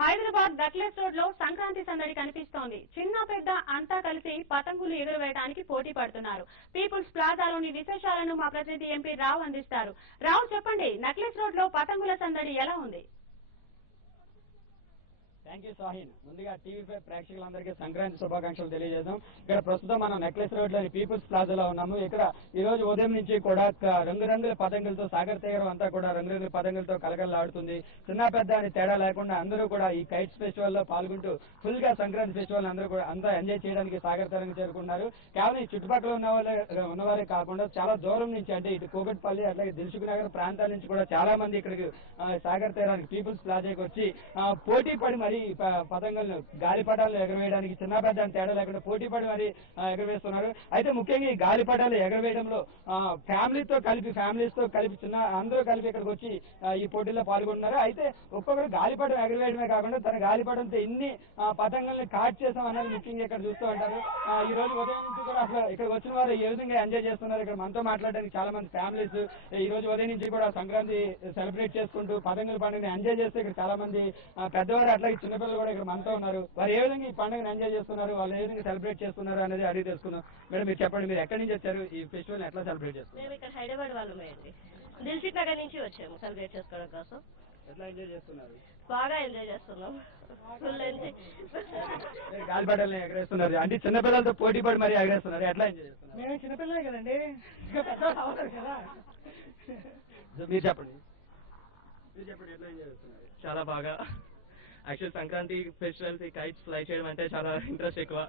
Hyderabad necklace road లో సంక్రాంతి సందడి కనిపిస్తోంది. చిన్న పెద్ద అంతా కలిసి పతంగులు ఎగురవేయడానికి పోటీ పడుతున్నారు. పీపుల్స్ ప్లాజాలోని విశేషాలను మా ప్రతినిధి ఎంపీ రావు అందిస్తారు. రావు, చెప్పండి, నెక్లెస్ రోడ్ లో పతంగుల సందడి ఎలా ఉంది? Thank you Sahin. ముందుగా టీవీ5 ప్రేక్షకులందరికీ సంక్రాంతి శుభాకాంక్షలు తెలియజేద్దాం. ఇక్కడ ప్రస్తుతం మనం నెక్లెస్ రోడ్ లోని పీపుల్స్ ప్లాజాలో ఉన్నాము. ఇక్కడ ఈ రోజు ఉదయం నుంచి కూడా రంగురంగుల పతంగులతో సాగర్ తీరం అంతా కూడా రంగురంగుల పతంగులతో కలకలలాడుతుంది. చిన్న పెద్ద అని తేడా లేకుండా అందరూ కూడా ఈ కైట్స్ ఫెస్టివల్ లో పాల్గొంటూ ఫుల్ గా సంక్రాంతి ఫెస్టివల్ అందరూ కూడా అంతా ఎంజాయ్ చేయడానికి సాగర్ తీరం చేరుకున్నారు. కేవలం ఈ చుట్టుపక్కల ఉన్నవారే కాకుండా చాలా దూరం నుంచి అంటే ఇటు కూకట్పల్లి అట్లాగే దిల్సుఖ్ నగర్ ప్రాంతాల నుంచి కూడా చాలా మంది ఇక్కడికి సాగర్ తీరానికి పీపుల్స్ ప్లాజాకి వచ్చి పోటీ పడి మరి పతంగులను గాలిపటాలను ఎగరవేయడానికి చిన్న పెద్ద తేడా లేకుండా పోటీ పడి మరి ఎగరవేస్తున్నారు. అయితే ముఖ్యంగా ఈ గాలిపటాలు ఎగరవేయడంలో ఫ్యామిలీస్ తో కలిపి చిన్న అందరూ కలిపి ఇక్కడికి వచ్చి ఈ పోటీలో పాల్గొంటున్నారు. అయితే ఒక్కొక్కరు గాలిపటం ఎగరవేయడమే కాకుండా తన గాలిపటంతో ఎన్ని పతంగుల్ని కాట్ చేసాం అన్నది ముఖ్యంగా ఇక్కడ చూస్తూ ఉంటారు. ఈ రోజు ఉదయం నుంచి కూడా అసలు ఇక్కడికి వచ్చిన వారు ఏ విధంగా ఎంజాయ్ చేస్తున్నారు, ఇక్కడ మనతో మాట్లాడడానికి చాలా మంది ఫ్యామిలీస్ ఈ రోజు ఉదయం నుంచి కూడా సంక్రాంతి సెలబ్రేట్ చేసుకుంటూ పతంగుల పండుగని ఎంజాయ్ చేస్తే ఇక్కడ చాలా మంది పెద్దవారు అట్లాగే చిన్నపిల్లలు కూడా ఇక్కడ మనతో ఉన్నారు. వారు ఏ విధంగా ఈ పండుగను ఎంజాయ్ చేస్తున్నారు, వాళ్ళు ఏ విధంగా సెలబ్రేట్ చేస్తున్నారు అనేది అడిగి తెలుసుకున్నాం. మేడం, మీరు చెప్పండి, మీరు ఎక్కడి నుంచి వచ్చారు, ఈ ఫెస్టివల్ ఎట్లా సెలబ్రేట్ చేస్తారు? మేము ఇక్కడ హైదరాబాద్ వాళ్ళమే అండి, దిల్సుఖ్ నగర్ నుంచి వచ్చాము సెలబ్రేట్ చేసుకోవడం కోసం. ఎట్లా ఎంజాయ్ చేస్తున్నారు? బాగా ఎంజాయ్ చేస్తున్నాం, ఫుల్ ఎంజాయ్. గాలిపటాలను ఎగరేస్తున్నారు అంటే చిన్నపిల్లలతో పోటీ పడి మరి ఎగరేస్తున్నారు, ఎట్లా ఎంజాయ్ చేస్తున్నారు? మేము చిన్నపిల్లలే కదండి, కదా. మీరు చెప్పండి ఎట్లా ఎంజాయ్ చేస్తున్నారు? చాలా బాగా. యాక్చువల్ సంక్రాంతి ఫెస్టివల్స్ ఈ కైట్స్ ఫ్లై చేయడం అంటే చాలా ఇంట్రెస్ట్ ఎక్కువ.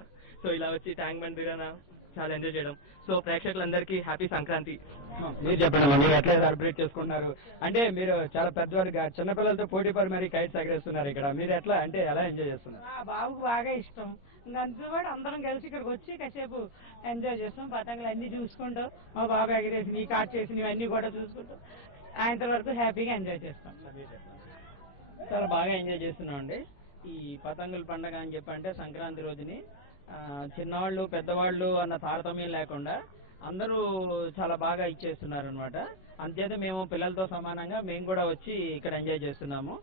సో ఇలా వచ్చి ట్యాంక్ బండ్ దిగాన చాలా ఎంజాయ్ చేయడం. సో ప్రేక్షకులందరికీ హ్యాపీ సంక్రాంతి. మీరు చెప్పండి, మీరు ఎట్లా సెలబ్రేట్ చేసుకుంటున్నారు? అంటే మీరు చాలా పెద్దవారుగా చిన్నపిల్లలతో పోటీ పడి మరి కైట్స్ ఎగరేస్తున్నారు ఇక్కడ, మీరు ఎట్లా అంటే ఎలా ఎంజాయ్ చేస్తున్నారు? బాబుకు బాగా ఇష్టం. ఇంకా కూడా అందరం కలిసి ఇక్కడికి వచ్చి కాసేపు ఎంజాయ్ చేస్తాం, పతంగులు అన్ని చూసుకుంటూ మా బాబు ఎగరేసి నీ కాట్ చేసి అన్ని కూడా చూసుకుంటూ సాయంత్రం వరకు హ్యాపీగా ఎంజాయ్ చేస్తాం. చాలా బాగా ఎంజాయ్ చేస్తున్నాం అండి. ఈ పతంగుల పండగ అని చెప్పంటే సంక్రాంతి రోజుని చిన్నవాళ్ళు పెద్దవాళ్ళు అన్న తారతమ్యం లేకుండా అందరూ చాలా బాగా ఇచ్చేస్తున్నారు అనమాట. అంతేత మేము పిల్లలతో సమానంగా మేము కూడా వచ్చి ఇక్కడ ఎంజాయ్ చేస్తున్నాము.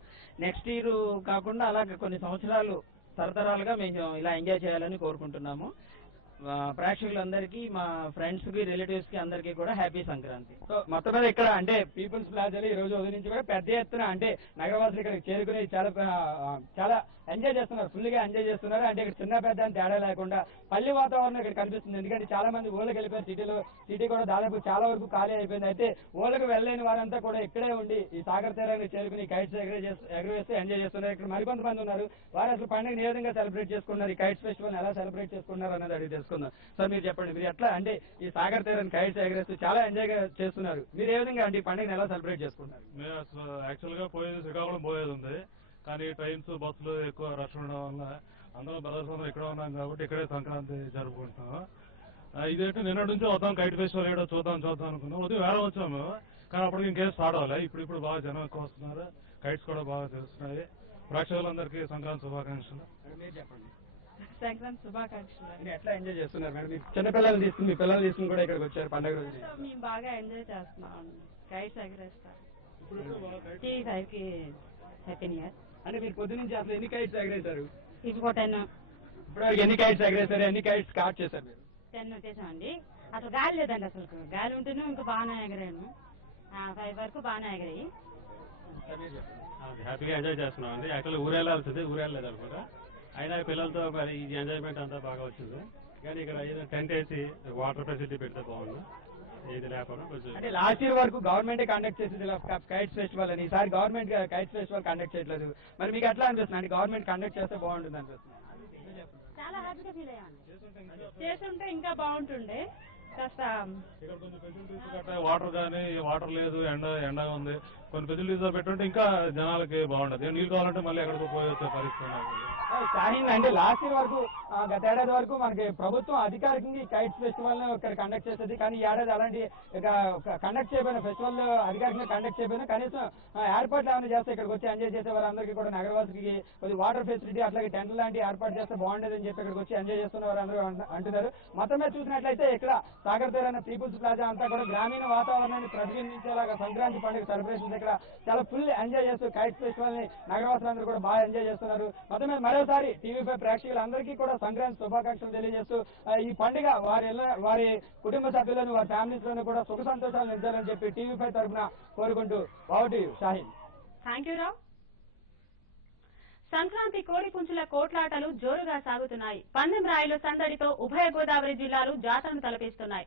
నెక్స్ట్ ఇయర్ కాకుండా అలాగే కొన్ని సంవత్సరాలు తరతరాలుగా మేము ఇలా ఎంజాయ్ చేయాలని కోరుకుంటున్నాము. ప్రేక్షకులందరికీ, మా ఫ్రెండ్స్ కి, రిలేటివ్స్ కి అందరికీ కూడా హ్యాపీ సంక్రాంతి. సో మొత్తం మీద ఇక్కడ అంటే పీపుల్స్ ప్లాజాలో ఈ రోజు ఉదయం నుంచి కూడా పెద్ద ఎత్తున అంటే నగరవాసులు ఇక్కడికి చేరుకుని చాలా ఎంజాయ్ చేస్తున్నారు, ఫుల్ గా ఎంజాయ్ చేస్తున్నారు. అంటే ఇక్కడ చిన్న పెద్ద అని తేడా లేకుండా పల్లి వాతావరణం ఇక్కడ కనిపిస్తుంది. ఎందుకంటే చాలా మంది ఊళ్ళకి వెళ్ళిపోయారు, సిటీ కూడా దాదాపు చాలా వరకు ఖాళీ అయిపోయింది. అయితే ఊళ్ళకి వెళ్ళలేని వారంతా కూడా ఇక్కడే ఉండి ఈ సాగర్ తీరాన్ని చేరుకుని కైట్స్ ఎగరవేస్తూ ఎంజాయ్ చేస్తున్నారు. ఇక్కడ మరికొంతమంది ఉన్నారు, వారు అసలు పండుగ ఏ విధంగా సెలబ్రేట్ చేసుకున్నారు, ఈ కైట్స్ ఫెస్టివల్ ఎలా సెలబ్రేట్ చేసుకున్నారు అనేది అడిగి తెలుసుకుందాం. సార్, మీరు చెప్పండి, మీరు ఎట్లా అంటే ఈ సాగర్ తీరాన్ని కైట్స్ ఎగరేస్తూ చాలా ఎంజాయ్ చేస్తున్నారు, మీరు ఏ విధంగా అంటే ఈ పండుగను ఎలా సెలబ్రేట్ చేసుకుంటారు? మేము యాక్చువల్ గా పోయేది శ్రీకాకుళం పోయేది ఉంది, కానీ ట్రైన్స్ బస్సులు ఎక్కువ రష్ ఉండడం వల్ల అందరం బ్రదర్స్ అందరం ఇక్కడ ఉన్నాం కాబట్టి ఇక్కడే సంక్రాంతి జరుపుకుంటున్నాం. ఇదైతే నిన్నటి నుంచి వద్దాం కైట్ ఫెస్టివల్ ఏడో చూద్దాం అనుకున్నాం. ఉదయం వేరే వచ్చాము, కానీ అప్పటికి ఇంకేం స్టార్ట్ అవ్వాలి. ఇప్పుడు బాగా జనం ఎక్కువ వస్తున్నారు, కైట్స్ కూడా బాగా తెలుస్తున్నాయి. ప్రేక్షకులందరికీ సంక్రాంతి శుభాకాంక్షలు. మీరు చెప్పండి, సంక్రాంతి శుభాకాంక్షలు. ఎట్లా ఎంజాయ్ చేస్తున్నారు మేడం? మీ చిన్నపిల్లలు తీసుకుని మీ పిల్లలు తీసుకుని కూడా ఇక్కడికి వచ్చారు పండుగ రోజు. మేము బాగా ఎంజాయ్ చేస్తున్నాం, కైట్స్ ఎగరేస్తాం. టీవీ5కి హ్యాపీ న్యూ ఇయర్. అంటే మీరు పొద్దు నుంచి అసలు ఎన్ని కైట్స్ ఎగరేశారు? ఇప్పుడు 10 ఇప్పుడు ఎన్ని కైట్స్ ఎగరేశారు, ఎన్ని కైట్స్ స్టార్ట్ చేశారు మీరు? 10 వచ్చేసామండి. అసలు గాలి లేదండి, అసలు గాలి ఉంటేనే ఇంకా బాగానే ఎగరాను. 5 వరకు బాగానే ఎగరాయి. హ్యాపీగా ఎంజాయ్ చేస్తున్నాం అండి. యాక్చువల్లీ ఊరెళ్ళాల్సింది, ఊరెళ్ళలేదు అనుకుంటా. అయినా పిల్లలతో మరి ఈ ఎంజాయ్మెంట్ అంతా బాగా వచ్చింది. కానీ ఇక్కడ ఏదైనా టెంట్ వేసి వాటర్ ఫెసిలిటీ పెడితే బాగుంది, ఇది లేకుండా కొంచెం. అంటే లాస్ట్ ఇయర్ వరకు గవర్నమెంట్ కండక్ట్ చేసింది కైట్స్ ఫెస్టివల్ అని, ఈసారి గవర్నమెంట్ కైట్స్ ఫెస్టివల్ కండక్ట్ చేయట్లేదు. మరి మీకు ఎట్లా అనిపిస్తుంది? అంటే గవర్నమెంట్ కండక్ట్ చేస్తే బాగుంటుంది అనిపిస్తుంది? చాలా హ్యాపీగా ఫీల్ అయ్యాను. చేస్తుంటే ఇంకా బాగుంటుండే. కాస్త ఇక్కడ కొన్ని ఫెసిలిటీస్ గట్రా వాటర్ కానీ వాటర్ లేదు, ఎండ ఉంది. కొన్ని ఫెసిలిటీస్ పెట్టుంటే ఇంకా జనాలకి బాగుండదు. నీళ్ళు కావాలంటే మళ్ళీ ఎక్కడికో పోయి వచ్చే పరిస్థితి. షాహీన్, అంటే లాస్ట్ ఇయర్ వరకు గత ఏడాది వరకు మనకి ప్రభుత్వం అధికారికంగా ఈ కైట్స్ ఫెస్టివల్ ఇక్కడ కండక్ట్ చేసేది, కానీ ఈ ఏడాది అలాంటి కండక్ట్ చేయబోయిన ఫెస్టివల్ అధికారికంగా కండక్ట్ చేయబోయినా కనీసం ఏర్పాట్లు ఏమైనా చేస్తే ఇక్కడికి వచ్చి ఎంజాయ్ చేసే వారందరికీ కూడా నగరవాసికి కొద్ది వాటర్ ఫెసిలిటీ అట్లాగే టెంట్ లాంటి ఏర్పాటు చేస్తే బాగుండేదని చెప్పి ఇక్కడికి వచ్చి ఎంజాయ్ చేస్తున్న వారందరూ అంటున్నారు. మొత్తం మీద చూసినట్లయితే ఇక్కడ సాగర్ తీరాన పీపుల్స్ ప్లాజా అంతా కూడా గ్రామీణ వాతావరణాన్ని ప్రతిబింబించేలాగా సంక్రాంతి పండుగ సెలబ్రేషన్స్ ఇక్కడ చాలా ఫుల్ ఎంజాయ్ చేస్తూ కైట్ ఫెస్టివల్ ని నగరవాసులందరూ కూడా బాగా ఎంజాయ్ చేస్తున్నారు. మొత్తం మీద మరోసారి టీవీ5 ప్రేక్షకులందరికీ కూడా సంక్రాంతి శుభాకాంక్షలు తెలియజేస్తూ ఈ పండుగ వారి కుటుంబ సభ్యులను వారి ఫ్యామిలీస్ లోను కూడా సుఖ సంతోషాలు నింపాలని చెప్పి టీవీ5 తరఫున కోరుకుంటూ బావుటి షాహిన్. థ్యాంక్ యూ రావు. సంక్రాంతి కోడి పుంజుల కోట్లాటలు జోరుగా సాగుతున్నాయి. పందెం రాయుల సందడితో ఉభయ గోదావరి జిల్లాలు జాతరను తలపిస్తున్నాయి.